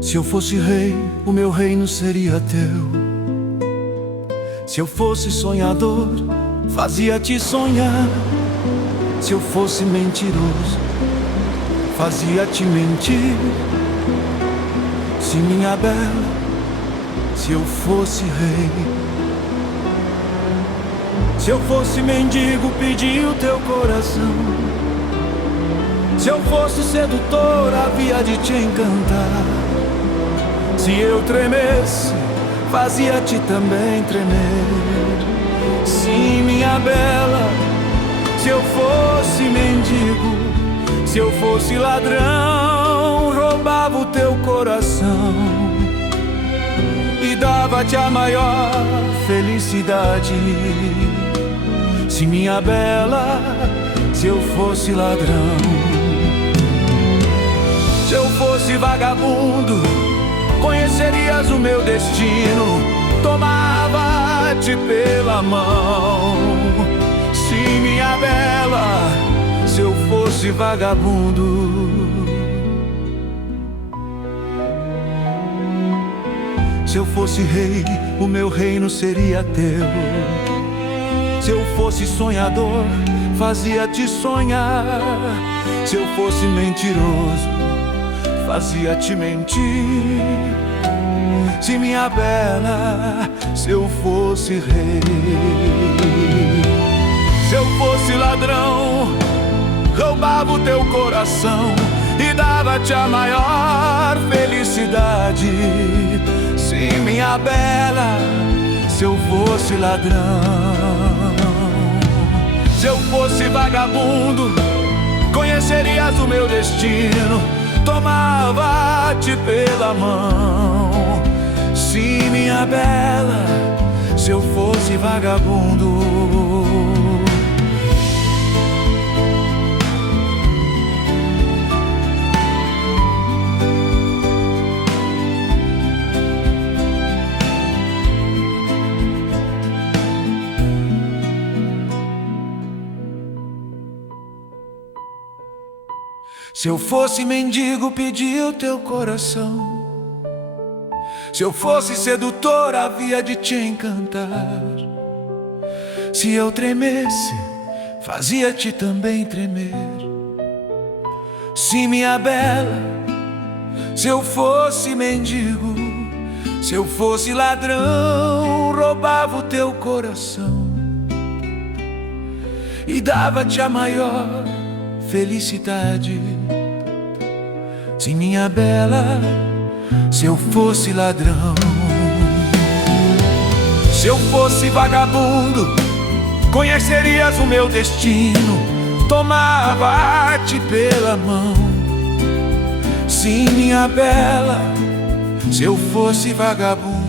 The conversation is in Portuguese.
Se eu fosse rei, o meu reino seria teu. Se eu fosse sonhador, fazia-te sonhar. Se eu fosse mentiroso, fazia-te mentir. Se minha bela, se eu fosse rei. Se eu fosse mendigo, pedir o teu coração. Se eu fosse sedutor, havia de te encantar. Se eu tremesse, fazia-te também tremer. Sim, minha bela, se eu fosse mendigo, se eu fosse ladrão, roubava o teu coração e dava-te a maior felicidade. Sim, minha bela, se eu fosse ladrão. Se eu fosse vagabundo, conhecerias o meu destino, tomava-te pela mão. Sim, minha bela, se eu fosse vagabundo. Se eu fosse rei, o meu reino seria teu. Se eu fosse sonhador, fazia-te sonhar. Se eu fosse mentiroso, fazia-te mentir. Se minha bela, se eu fosse rei. Se eu fosse ladrão, roubava o teu coração e dava-te a maior felicidade. Sim, minha bela, se eu fosse ladrão. Se eu fosse vagabundo, conhecerias o meu destino, tomava-te pela mão. Sim, minha bela, se eu fosse vagabundo. Se eu fosse mendigo, pedir o teu coração. Se eu fosse sedutor, havia de te encantar. Se eu tremesse, fazia-te também tremer. Sim, minha bela, se eu fosse mendigo, se eu fosse ladrão, roubava o teu coração e dava-te a maior felicidade. Sim, minha bela, se eu fosse ladrão. Se eu fosse vagabundo, conhecerias o meu destino, tomava-te pela mão. Sim, minha bela, se eu fosse vagabundo.